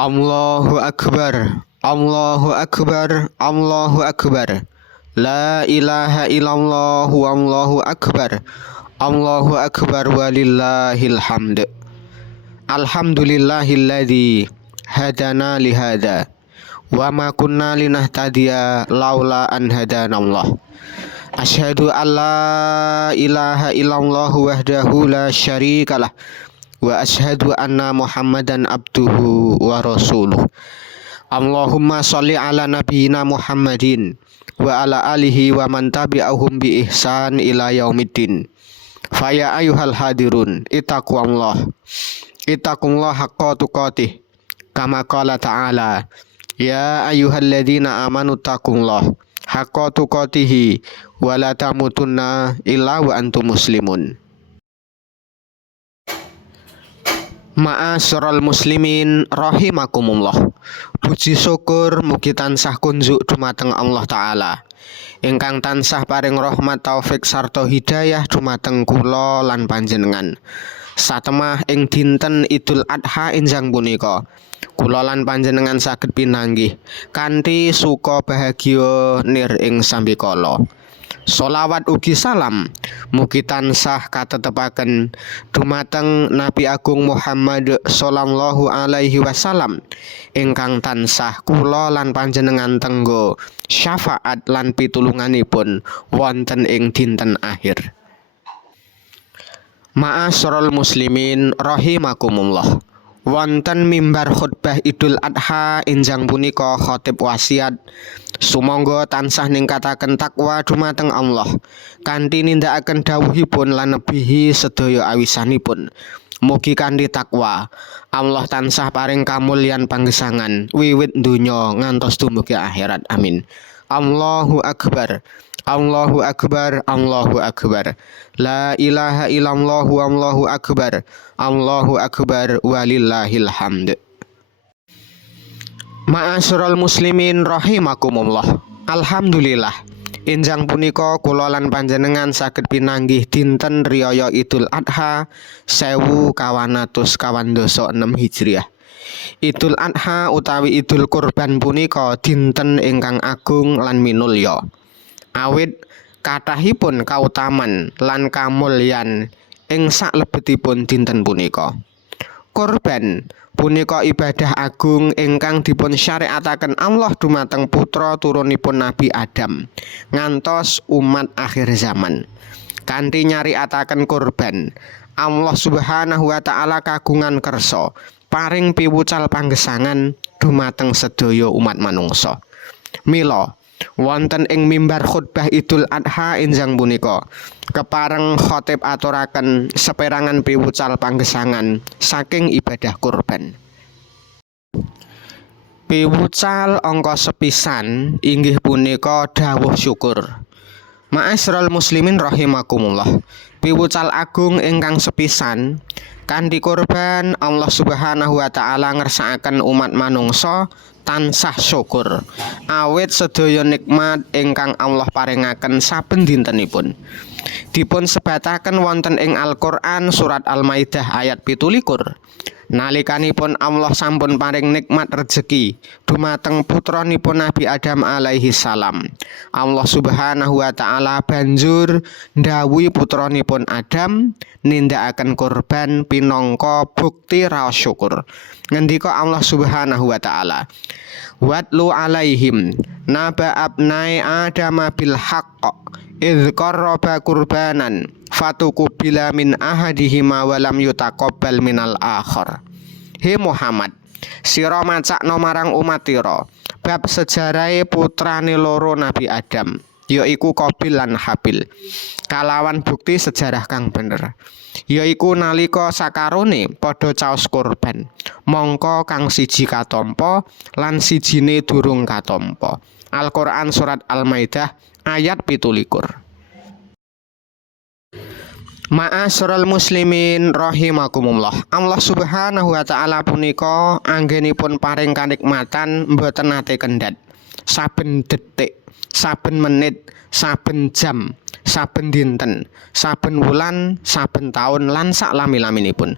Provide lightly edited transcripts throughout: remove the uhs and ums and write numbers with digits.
Allahu Akbar, Allahu Akbar, Allahu Akbar. La ilaha illallah, Allahu Akbar, Allahu Akbar walillahil hamd. Alhamdulillahilladzi hadana lihada wa ma kunna linahtadiya laula an hadanallah. Asyhadu an la ilaha illallah wahdahu la syarikalah wa asyhadu anna Muhammadan abduhu wa rasuluh. Allahumma sholli ala nabiyyina Muhammadin wa ala alihi wa man tabi'ahum bi ihsan ila yaumiddin. Faya ayyuhal hadirun ittaqullah haqqa tuqatih kama qala ta'ala ya ayyuhalladzina amanu taqullah haqqa tuqatih wa la tamutunna illa wa antum muslimun. Ma'asyiral muslimin rahimakumullah. Puji syukur mugi tansah kunjuk dumateng Allah taala ingkang tansah paring rahmat taufik sarta hidayah dumateng kula lan panjenengan. Satemah ing dinten Idul Adha enjang punika kula lan panjenengan saged pinanggih kanthi suka bahagia nir ing sambikala. Sholawat ugi salam mugi tansah katetepaken dumateng Nabi Agung Muhammad sallallahu alaihi wasallam ingkang tansah kula lan panjenengan tenggo syafaat lan pitulunganipun wonten ing dinten akhir. Ma'asyiral muslimin rahimakumullah. Wonten mimbar khutbah Idul Adha enjang punika khatib wasiat sumangga tansah ningkataken takwa dumateng Allah kanthi nindakaken dawuhipun lan nebihi sedaya awisanipun. Mugi kanthi takwa Allah tansah paring kamulyan panggesangan wiwit donya ngantos dumugi akhirat. Amin. Allahu Akbar, Allahu Akbar, Allahu Akbar. La ilaha illallah, Allahu Akbar, Allahu Akbar walillahil hamd. Ma'asyiral muslimin rahimakumullah. Alhamdulillah enjang punika kula lan panjenengan saged pinanggih dinten riyaya Idul Adha 1426 Hijriah. Idul Adha utawi Idul Kurban punika dinten ingkang agung lan minulya. Awit kathahipun kautaman lan kamulyan ing saklebetipun dinten punika. Kurban punika ibadah agung ingkang dipun syariataken Allah dumateng putra turunipun Nabi Adam ngantos umat akhir zaman. Kanthi nyariataken kurban, Allah Subhanahu wa taala kagungan kersa paring piwucal panggesangan dumateng sedaya umat manungsa. Mila wonten ing mimbar khutbah Idul Adha enjang punika kepareng khatib aturaken seperangan piwucal panggesangan saking ibadah kurban. Piwucal angka sepisan inggih punika dawuh syukur. Ma'asyiral muslimin rahimakumullah. Piwucal agung ingkang sepisan kanthi kurban Allah Subhanahu wa taala ngersakaken umat manungsa tansah syukur awit sedaya nikmat ingkang Allah paringaken saben dintenipun. Dipun sebataken wonten ing Al-Qur'an surat Al-Maidah ayat 17. Nalikanipun Allah sampun paring nikmat rejeki dumateng putranipun Nabi Adam alaihi salam, Allah Subhanahu wa taala banjur ndhawuhi putranipun Adam nindakaken kurban pinangka bukti raos syukur. Ngendika Allah Subhanahu wa taala, "Watlu alaihim naba abnai Adam bil haqq idz qarraba qurbanan fatukubila min ahadihima wa lam yutaqabbal minal akhar." He Muhammad, sira macakno marang umatira bab sejarahe putrane loro Nabi Adam, yaiku Qabil lan Habil, kalawan bukti sejarah kang bener, yaiku nalika sakarone padha caos kurban, mongko kang siji katampa lan sijine durung katampa. Al-Qur'an surat Al-Maidah ayat 17. Ma'asyiral muslimin rahimakumullah. Allah Subhanahu wa taala punika anggenipun paring kanikmatan mboten nate kendhat. saben detik, saben menit, saben jam, saben dinten, saben wulan, saben taun lan sak lami-laminipun.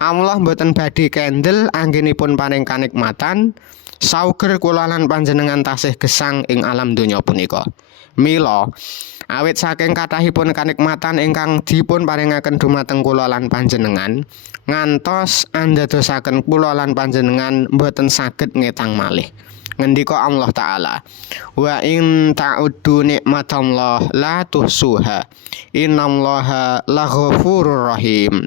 Allah mboten badhe kendel anggenipun paring kanikmatan sauger kula lan panjenengan tasih gesang ing alam donya punika. Mila awit saking kathahipun kanikmatan ingkang dipun paringaken dumateng kula lan panjenengan, ngantos andadosaken kula lan panjenengan mboten saged ngetang malih. Ngendika Allah Ta'ala, wa in ta'uddu nikmatallah la tuhsuha innallaha laghafurur rahim.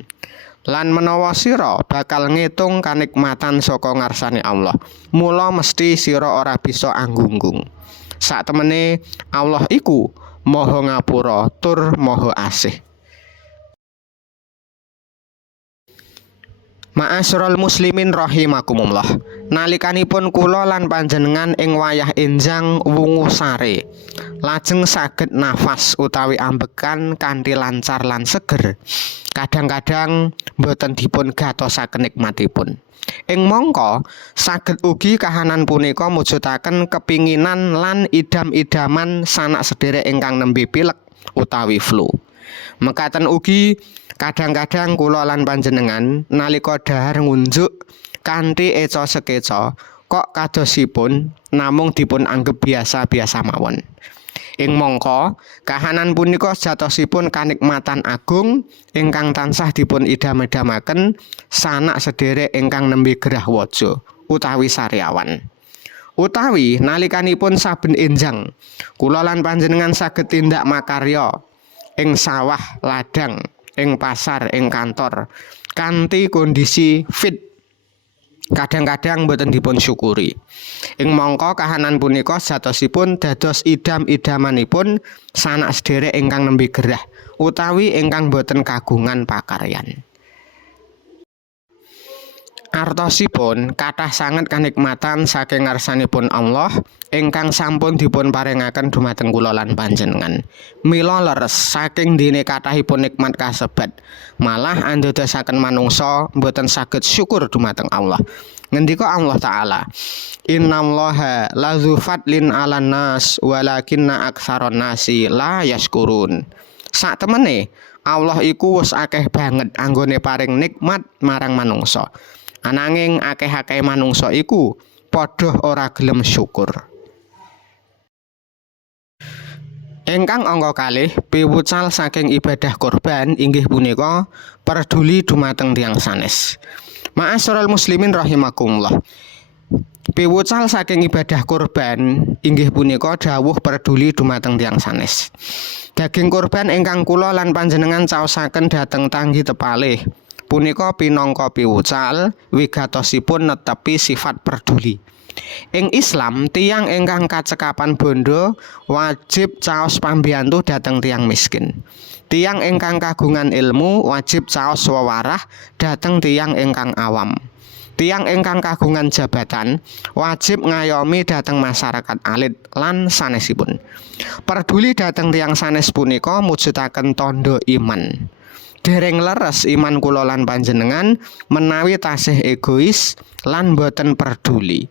Lan menawa sira bakal ngitung kanikmatan saka ngarsane Allah, mula mesti sira ora bisa anggunggung. Saktemene Allah iku Maha Ngapura tur Maha Asih. Ma'asyiral muslimin rahimakumullah. Nalikanipun kula lan panjenengan ing wayah enjang wungu sare, lajeng saged nafas utawi ambekan kanthi lancar lan seger, kadang-kadang boten dipun gatosaken nikmatipun. Ing mangka saged ugi kahanan punika mujudaken kepinginan lan idam-idaman sanak sedherek ingkang nembe pilek utawi flu. Mekaten ugi kadang-kadang kula lan panjenengan nalika dahar ngunjuk kanthi eca sekeca kok kadosipun namung dipun anggep biasa-biasa mawon. Ing mangka kahanan punika jatosipun kanikmatan agung ingkang tansah dipun idam-idamaken sanak sedherek ingkang nembe gerah waja utawi sariawan. Utawi nalikanipun saben enjang kula lan panjenengan saged tindak makarya ing sawah, ladang, ing pasar, ing kantor kanthi kondisi fit. Kadang-kadang boten dipun syukuri. Ing mangka kahanan punika jatosipun dados idam-idamanipun sanak sedherek ingkang nembe gerah utawi ingkang boten kagungan pakaryan. Artosipun kathah sanget kanikmatan saking ngarsanipun Allah ingkang sampun dipun paringaken dumateng kula lan panjenengan. Mila leres saking dene kathahipun nikmat kasebat, malah andadosaken manungsa boten saged syukur dumateng Allah. Ngendika Allah Ta'ala, innallaha lazu fadlin 'alan nas walakinna aktsaron nasi la yaskurun. Saktemene Allah iku wis akeh banget anggone paring nikmat marang manungsa. Ananging akeh-akeh manungsa iku padha ora gelem syukur. Ingkang angka kalih piwucal saking ibadah kurban inggih punika peduli dumateng tiyang sanes. Ma'asyiral muslimin rahimakumullah. Piwucal saking ibadah kurban inggih punika dawuh peduli dumateng tiyang sanes. Daging kurban ingkang kula lan panjenengan caosaken dhateng tanggi tepalih punika pinangka piwucal wigatosipun netepi sifat peduli. Ing Islam, tiyang ingkang kacekapan bondo wajib caos pambiyantu dhateng tiyang miskin. Tiyang ingkang kagungan ilmu wajib caos wewarah dhateng tiyang ingkang awam. Tiyang ingkang kagungan jabatan wajib ngayomi dhateng masyarakat alit lan sanesipun. Peduli dhateng tiyang sanes punika mujudaken tandha iman. Dereng leres iman kula lan panjenengan menawi tasih egois lan boten peduli.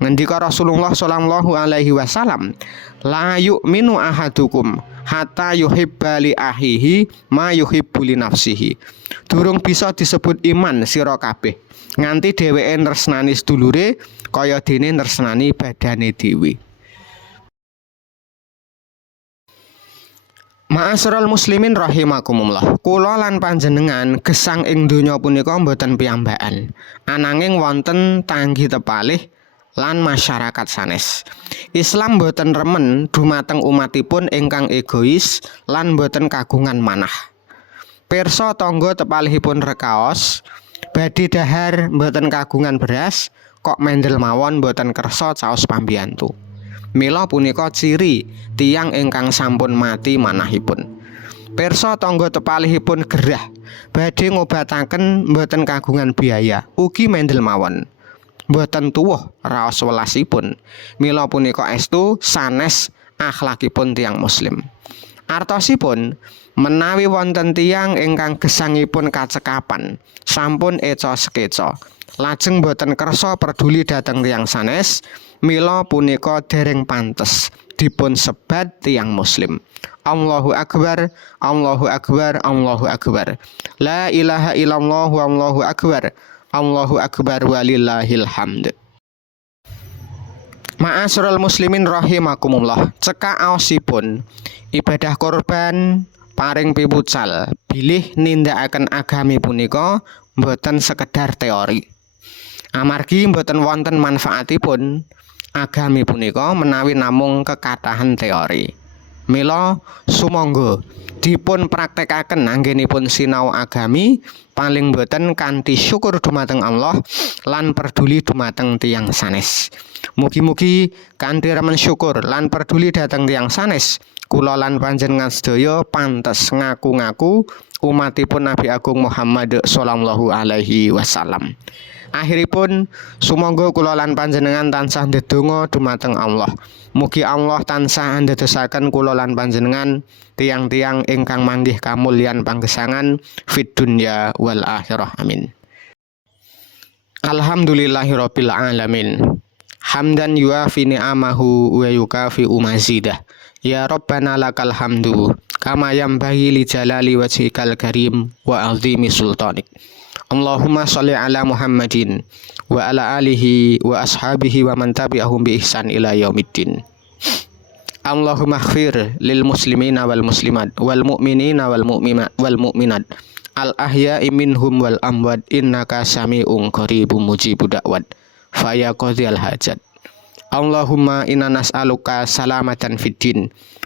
Ngendika Rasulullah sallallahu alaihi wasallam, la yu'minu ahadukum hatta yuhibba li ahihi ma yuhibbu li nafsihi. Durung bisa disebut iman sira kabeh nganti dheweke nresnani sedulure kaya dene nresnani badane dhewe. Ma'asyiral muslimin rahimakumullah. Kula lan panjenengan gesang ing donya punika mboten piyambakan, ananging wonten tanggi tepalih lan masyarakat sanes. Islam mboten remen dumateng umatipun ingkang egois lan mboten kagungan manah. Pirsa tangga tepalihipun rekaos, badhe dahar mboten kagungan beras, kok mendel mawon mboten kersa caos pambiyantu. Mila punika ciri tiyang ingkang sampun mati manahipun. Pirsa tangga tepalihipun gerah, badhe ngobataken mboten kagungan biaya, ugi mendel mawon. Mboten tuwuh raos welasipun. Mila punika estu sanes akhlakipun tiyang muslim. Artosipun menawi wonten tiyang ingkang gesangipun kacekapan, sampun eca sekeca, lajeng boten kersa peduli dhateng tiyang sanes, mila punika dereng pantes dipun sebat tiyang muslim. Allahu akbar, Allahu akbar, Allahu akbar. La ilaha illallah wallahu akbar. Allahu akbar walillahil hamd. Ma'asyiral muslimin rahimakumullah. Cekak aosipun ibadah korban paring piwucal bilih nindakaken agami punika boten sekedar teori. Amargi boten wonten manfaatipun agami punika menawi namung kekathahan teori. Mila sumangga dipun praktekaken anggenipun sinau agami paling boten kanthi syukur dumateng Allah lan peduli dumateng tiyang sanes. Mugi-mugi kanthi remen syukur lan peduli dhateng tiyang sanes, kula lan panjenengan sedaya pantes ngaku-ngaku umatipun Nabi Agung Muhammad sallallahu alaihi wasallam. Akhiripun sumangga kula lan panjenengan tansah ndedonga dumateng Allah. Mugi Allah tansah andadosaken kula lan panjenengan tiang-tiang ingkang manggih kamulyan panggesangan fid dunya wal akhirah. Amin. Alhamdulillahirabbil alamin. Hamdan yuafi ni'amahu wa yukafi'u mazidah. Ya Rabbana lakal hamdu kama yanbaghi li jalali wajhikal karim wa azimi sultanik. Allahumma sholli ala Muhammadin wa ala alihi wa ashabihi wa man tabi'ahum bi ihsan ila yaumiddin. Allahumma ighfir lil muslimina wal muslimat wal mu'minina wal mu'minat al ahya'i minhum wal amwat innaka sami'un qaribun mujibud da'wat faya qadhiyal hajat. Allahumma inna nas'aluka salamatan fid din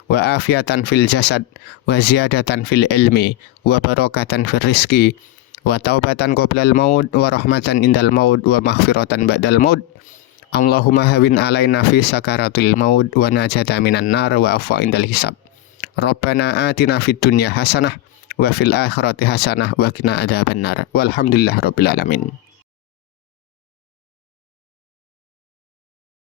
wa afiatan fil jasad wa ziyadatan fil ilmi wa barakatan fil rizqi wa taubatan qoblal maut wa rahmatan indal maut wa maghfiratan ba'dal maut. Allahumma hawin alaina fi sakaratil maut wa najata minan nar wa afa indal hisab. Rabbana atina fid dunya hasanah wa fil akhirati hasanah wa qina adzabannar. Walhamdulillahirabbil alamin.